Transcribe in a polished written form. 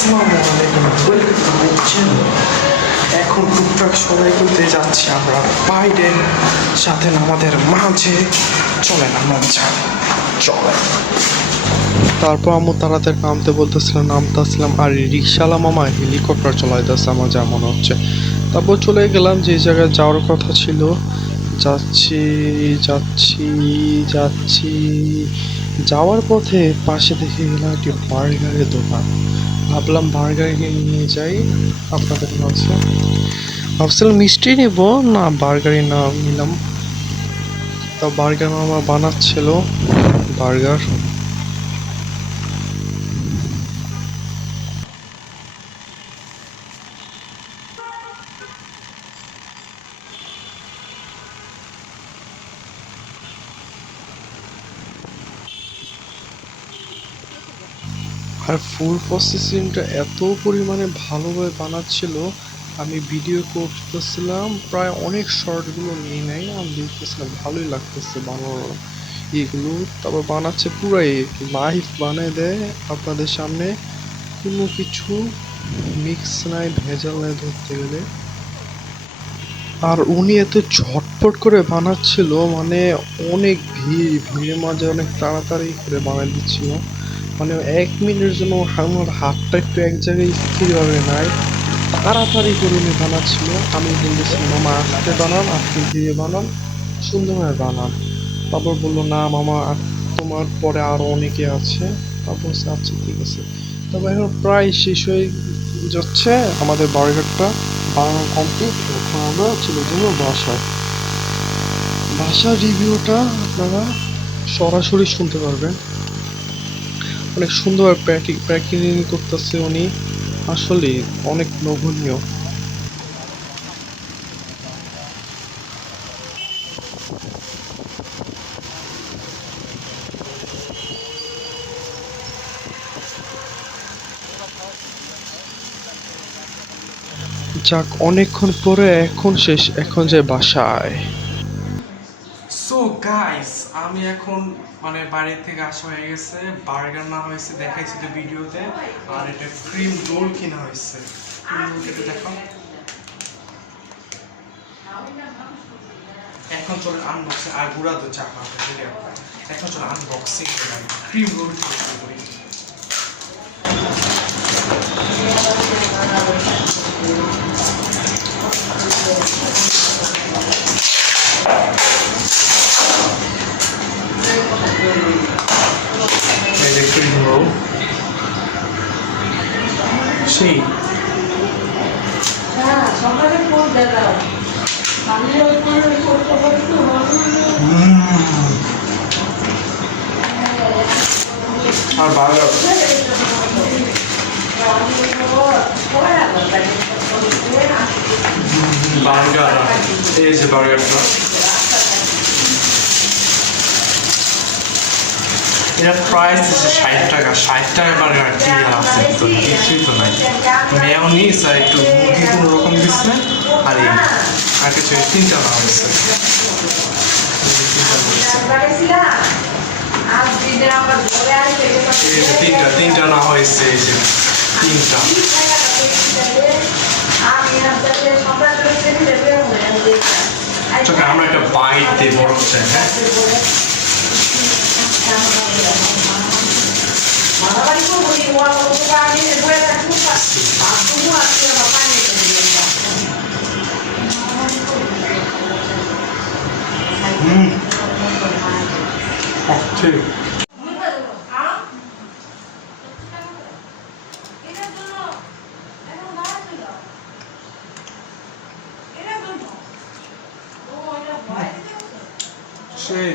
আসসালামু আলাইকুম, welcome to my channel. এখন টুকটাক সবাই করতে যাচ্ছি আমরা বাইরের সাথে আমাদের মাঝে। চলেন আমরা যাই, চলেন। তারপর আম্মু তাড়াতাড়ি নামতে বলতেছিলাম, নামতেছিলাম, আর রিক্সাওয়ালা মামা হেলিকপ্টার চলাইতেছে আমার যা মনে হচ্ছে। তারপর চলে গেলাম যে জায়গায় যাওয়ার কথা ছিল। যাচ্ছি যাচ্ছি যাচ্ছি যাওয়ার পথে পাশে দেখে গেলাম একটি বার্গারের দোকান। ভাবলাম বার্গার নিয়ে যাই আপনাদের মাঝে। ভাবছিলাম মিষ্টি নেব না বার্গারই না নিলাম। তা বার্গার মামা বানাচ্ছিল বার্গার। আর ফুড প্রসেসিংটা এত পরিমাণে ভালোভাবে বানাচ্ছিল, আমি ভিডিও করতেছিলাম প্রায় অনেক শর্টগুলো নিয়ে নেয়, আমি দেখতেছিলাম ভালোই লাগতেছে বানানোর এগুলো। তারপর বানাচ্ছে পুরাই লাইভ বানিয়ে দেয় আপনাদের সামনে, কোনো কিছু মিক্স নাই, ভেজাল নাই ধরতে গেলে। আর উনি এত ঝটপট করে বানাচ্ছিল, মানে অনেক ভিড়ের মাঝে অনেক তাড়াতাড়ি করে বানিয়ে দিচ্ছিল। মানে 1 মিনিটের জন্য আমার হাতটা একটু এক জায়গায় স্থিরভাবে নাই, তাড়াতাড়ি করে উনি বানাচ্ছিল। আমি বলতেছিলাম মামা আস্তে বানান, আস্তে ধীরে বানান, সুন্দরভাবে বানান। তারপর বললো না মামা তোমার পরে আরো অনেকে আছে। তারপর বলছে আচ্ছা ঠিক আছে। তবে এখন প্রায় শেষ হয়ে যাচ্ছে আমাদের বার্গারটা বানানো কমপ্লিট। এখন আমরা চলে যাবো বাসায়। বাসার রিভিউটা আপনারা সরাসরি শুনতে পারবেন। অনেক সুন্দর প্যাকিং করতেছে উনি, আসলে অনেক লোভনীয়। যাক অনেকক্ষণ পরে এখন শেষ, এখন যে বাসায়। সো গাইস আমি এখন মানে বাড়ি থেকে আসা হয়ে গেছে। বার্গার না হয়েছে দেখাইছি তো ভিডিওতে, আর এটা ক্রিম রোল কিনা হয়েছে। ক্রিম রোল কেটে দেখাও। এখন চলে আনবক্সিং, আর গুঁড়া তো চা খাওয়া এখন চলে আনবক্সিং করি, ক্রিম রোল করি। এই যে ক্রিম রোল সেই আর বার্গার, বার্গার এই যে বার্গারটা, এটার প্রাইস হচ্ছে 60 টাকা। 60 টাকা বার্গার কি আছে, তো কিছুই তো নাই। মেয়োনিজ আর একটু মুরগি কোনো রকম দিচ্ছে, আর এই আর কিছু 3টা না হয়েছে। এই যে তিনটা না হয়েছে, এই যে 3টা। চোখে আমরা একটা বাইট দিয়ে বড় চাই। হ্যাঁ ঠিক। সেই